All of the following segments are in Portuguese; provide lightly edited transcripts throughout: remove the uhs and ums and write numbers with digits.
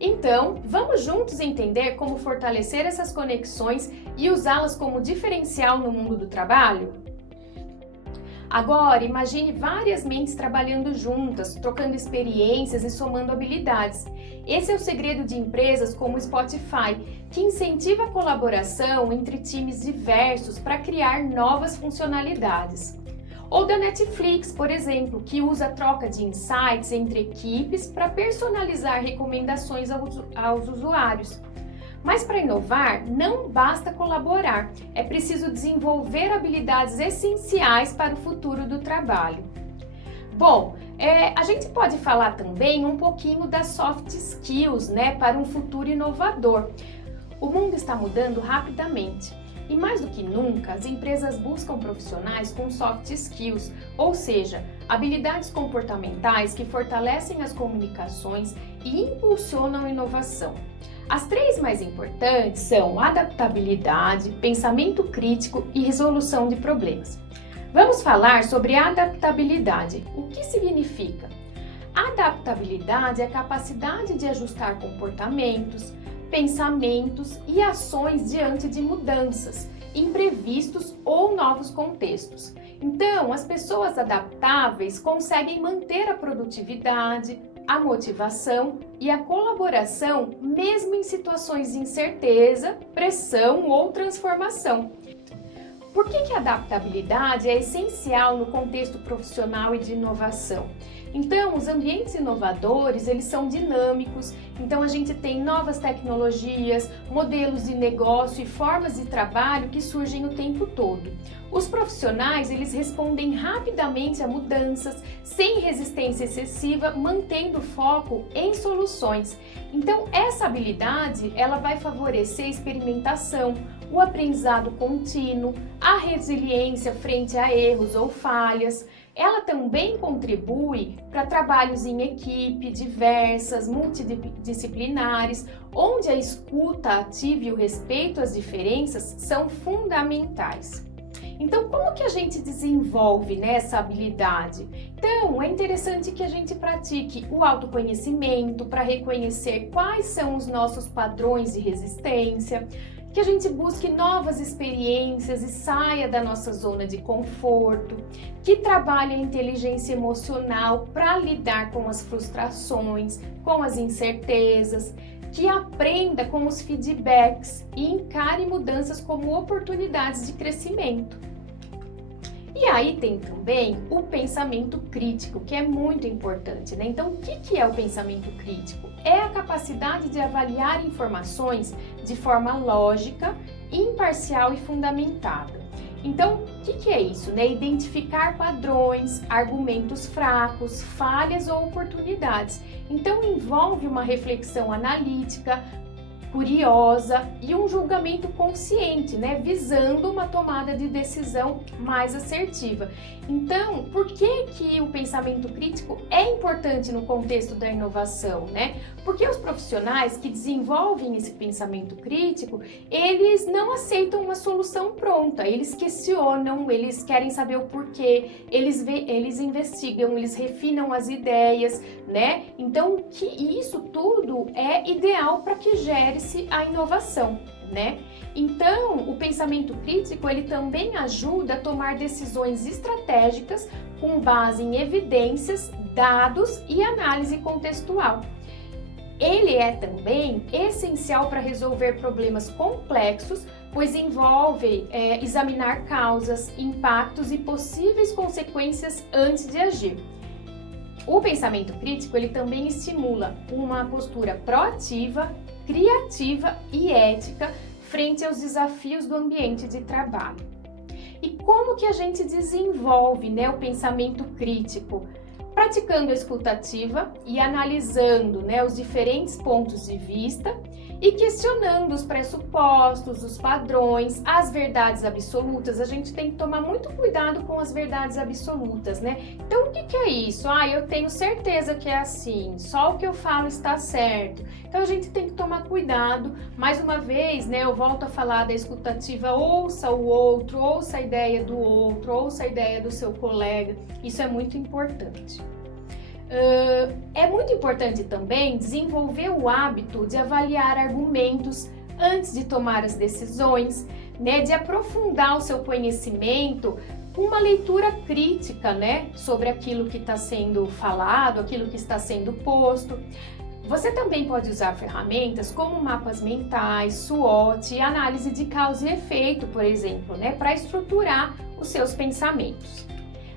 Então, vamos juntos entender como fortalecer essas conexões e usá-las como diferencial no mundo do trabalho? Agora, imagine várias mentes trabalhando juntas, trocando experiências e somando habilidades. Esse é o segredo de empresas como o Spotify, que incentiva a colaboração entre times diversos para criar novas funcionalidades. Ou da Netflix, por exemplo, que usa a troca de insights entre equipes para personalizar recomendações aos usuários. Mas para inovar, não basta colaborar, é preciso desenvolver habilidades essenciais para o futuro do trabalho. Bom, a gente pode falar também um pouquinho das soft skills, para um futuro inovador. O mundo está mudando rapidamente. E mais do que nunca, as empresas buscam profissionais com soft skills, ou seja, habilidades comportamentais que fortalecem as comunicações e impulsionam a inovação. As três mais importantes são adaptabilidade, pensamento crítico e resolução de problemas. Vamos falar sobre adaptabilidade. O que significa? Adaptabilidade é a capacidade de ajustar comportamentos, pensamentos e ações diante de mudanças, imprevistos ou novos contextos. Então, as pessoas adaptáveis conseguem manter a produtividade, a motivação e a colaboração mesmo em situações de incerteza, pressão ou transformação. Por que a adaptabilidade é essencial no contexto profissional e de inovação? Então, os ambientes inovadores, eles são dinâmicos, então a gente tem novas tecnologias, modelos de negócio e formas de trabalho que surgem o tempo todo. Os profissionais, eles respondem rapidamente a mudanças, sem resistência excessiva, mantendo foco em soluções. Então, essa habilidade, ela vai favorecer a experimentação, o aprendizado contínuo, a resiliência frente a erros ou falhas. Ela também contribui para trabalhos em equipe, diversas, multidisciplinares, onde a escuta ativa e o respeito às diferenças são fundamentais. Então, como que a gente desenvolve essa habilidade? Então, é interessante que a gente pratique o autoconhecimento para reconhecer quais são os nossos padrões de resistência, que a gente busque novas experiências e saia da nossa zona de conforto, que trabalhe a inteligência emocional para lidar com as frustrações, com as incertezas, que aprenda com os feedbacks e encare mudanças como oportunidades de crescimento. E aí tem também o pensamento crítico, que é muito importante, Então, o que é o pensamento crítico? É a capacidade de avaliar informações de forma lógica, imparcial e fundamentada. Então, o que é isso? Identificar padrões, argumentos fracos, falhas ou oportunidades. Então, envolve uma reflexão analítica, curiosa e um julgamento consciente, Visando uma tomada de decisão mais assertiva. Então, por que o pensamento crítico é importante no contexto da inovação, Porque os profissionais que desenvolvem esse pensamento crítico, eles não aceitam uma solução pronta, eles questionam, eles querem saber o porquê, eles investigam, eles refinam as ideias, Então, que isso tudo é ideal para que gere-se a inovação, Então, o pensamento crítico, ele também ajuda a tomar decisões estratégicas com base em evidências, dados e análise contextual. Ele é também essencial para resolver problemas complexos, pois envolve examinar causas, impactos e possíveis consequências antes de agir. O pensamento crítico, ele também estimula uma postura proativa, criativa e ética frente aos desafios do ambiente de trabalho. E como que a gente desenvolve o pensamento crítico? praticando a escutativa e analisando, né, os diferentes pontos de vista e questionando os pressupostos, os padrões, as verdades absolutas. A gente tem que tomar muito cuidado com as verdades absolutas, né? Então, o que é isso? Eu tenho certeza que é assim, só o que eu falo está certo. Então, a gente tem que tomar cuidado. Mais uma vez, né, eu volto a falar da escutativa, ouça o outro, ouça a ideia do outro, ouça a ideia do seu colega. Isso é muito importante. É muito importante também desenvolver o hábito de avaliar argumentos antes de tomar as decisões, né, de aprofundar o seu conhecimento com uma leitura crítica, né, sobre aquilo que está sendo falado, aquilo que está sendo posto. Você também pode usar ferramentas como mapas mentais, SWOT e análise de causa e efeito, por exemplo, né, para estruturar os seus pensamentos.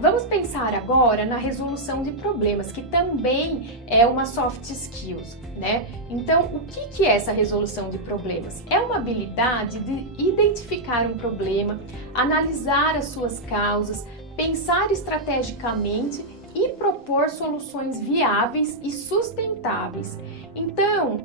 Vamos pensar agora na resolução de problemas, que também é uma soft skills, né? Então, o que é essa resolução de problemas? É uma habilidade de identificar um problema, analisar as suas causas, pensar estrategicamente e propor soluções viáveis e sustentáveis. Então,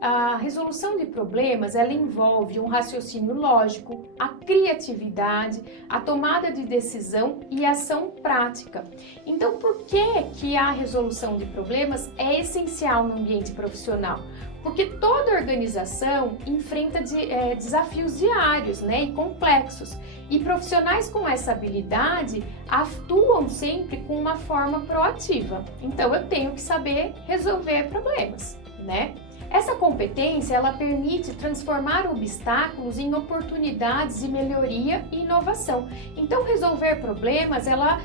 a resolução de problemas, ela envolve um raciocínio lógico, a criatividade, a tomada de decisão e ação prática. Então, por que a resolução de problemas é essencial no ambiente profissional? Porque toda organização enfrenta desafios diários, né, e complexos. E profissionais com essa habilidade atuam sempre com uma forma proativa. Então, eu tenho que saber resolver problemas, né? Essa competência, ela permite transformar obstáculos em oportunidades de melhoria e inovação. Então, resolver problemas, ela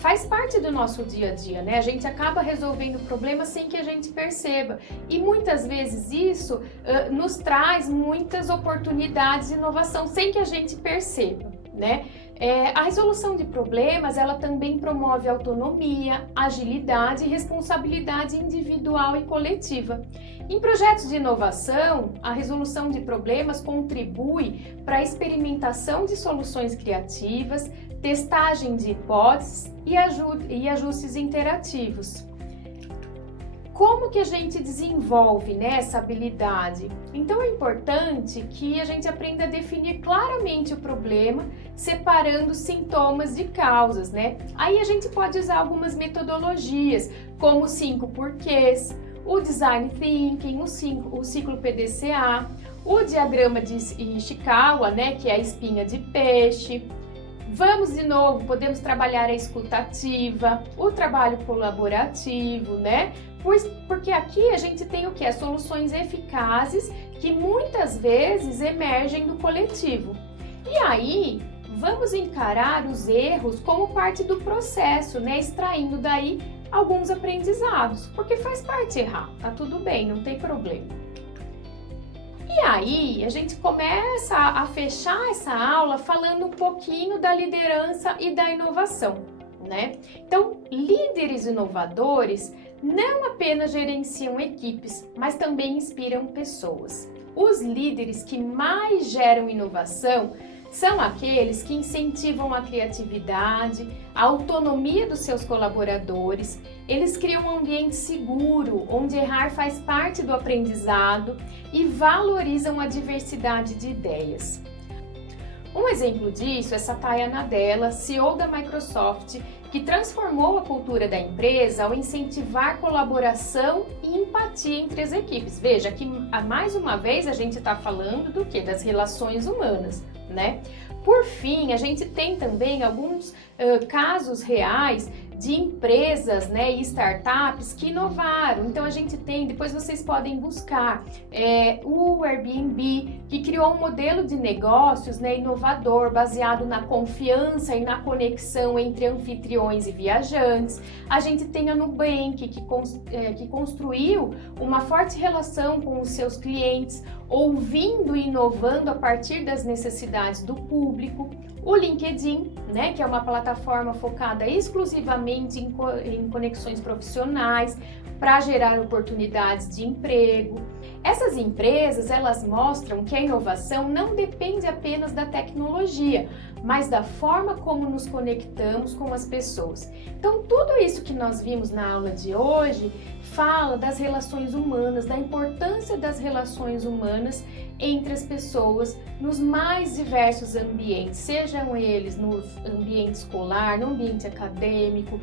faz parte do nosso dia a dia, né? A gente acaba resolvendo problemas sem que a gente perceba. E muitas vezes isso nos traz muitas oportunidades de inovação sem que a gente perceba, né? A resolução de problemas, ela também promove autonomia, agilidade e responsabilidade individual e coletiva. Em projetos de inovação, a resolução de problemas contribui para a experimentação de soluções criativas, testagem de hipóteses e ajustes interativos. Como que a gente desenvolve, né, essa habilidade? Então é importante que a gente aprenda a definir claramente o problema, separando sintomas de causas, né? Aí a gente pode usar algumas metodologias, como 5 porquês, o Design Thinking, o ciclo PDCA, o diagrama de Ishikawa, né, que é a espinha de peixe. Vamos de novo, podemos trabalhar a escutativa, o trabalho colaborativo, né? Porque aqui a gente tem o que? As soluções eficazes que muitas vezes emergem do coletivo. E aí, vamos encarar os erros como parte do processo, né? Extraindo daí alguns aprendizados, porque faz parte errar, tá tudo bem, não tem problema. E aí, a gente começa a fechar essa aula falando um pouquinho da liderança e da inovação, né? Então, líderes inovadores não apenas gerenciam equipes, mas também inspiram pessoas. Os líderes que mais geram inovação são aqueles que incentivam a criatividade, a autonomia dos seus colaboradores. Eles criam um ambiente seguro, onde errar faz parte do aprendizado e valorizam a diversidade de ideias. Um exemplo disso é Satya Nadella, CEO da Microsoft, que transformou a cultura da empresa ao incentivar colaboração e empatia entre as equipes. Veja que, mais uma vez, a gente está falando do quê? Das relações humanas, né? Por fim, a gente tem também alguns casos reais de empresas, né, e startups que inovaram. Então a gente tem, depois vocês podem buscar o Airbnb, que criou um modelo de negócios, né, inovador, baseado na confiança e na conexão entre anfitriões e viajantes. A gente tem a Nubank, que construiu uma forte relação com os seus clientes, ouvindo e inovando a partir das necessidades do público. O LinkedIn, né, que é uma plataforma focada exclusivamente em conexões profissionais para gerar oportunidades de emprego. Essas empresas, elas mostram que a inovação não depende apenas da tecnologia, mas da forma como nos conectamos com as pessoas. Então, tudo isso que nós vimos na aula de hoje fala das relações humanas, da importância das relações humanas entre as pessoas nos mais diversos ambientes, sejam eles no ambiente escolar, no ambiente acadêmico,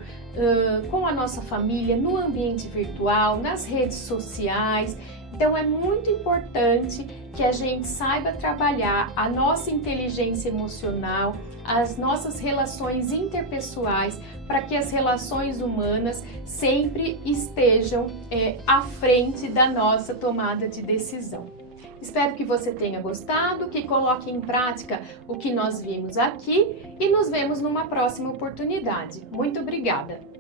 com a nossa família, no ambiente virtual, nas redes sociais. Então é muito importante que a gente saiba trabalhar a nossa inteligência emocional, as nossas relações interpessoais, para que as relações humanas sempre estejam à frente da nossa tomada de decisão. Espero que você tenha gostado, que coloque em prática o que nós vimos aqui e nos vemos numa próxima oportunidade. Muito obrigada!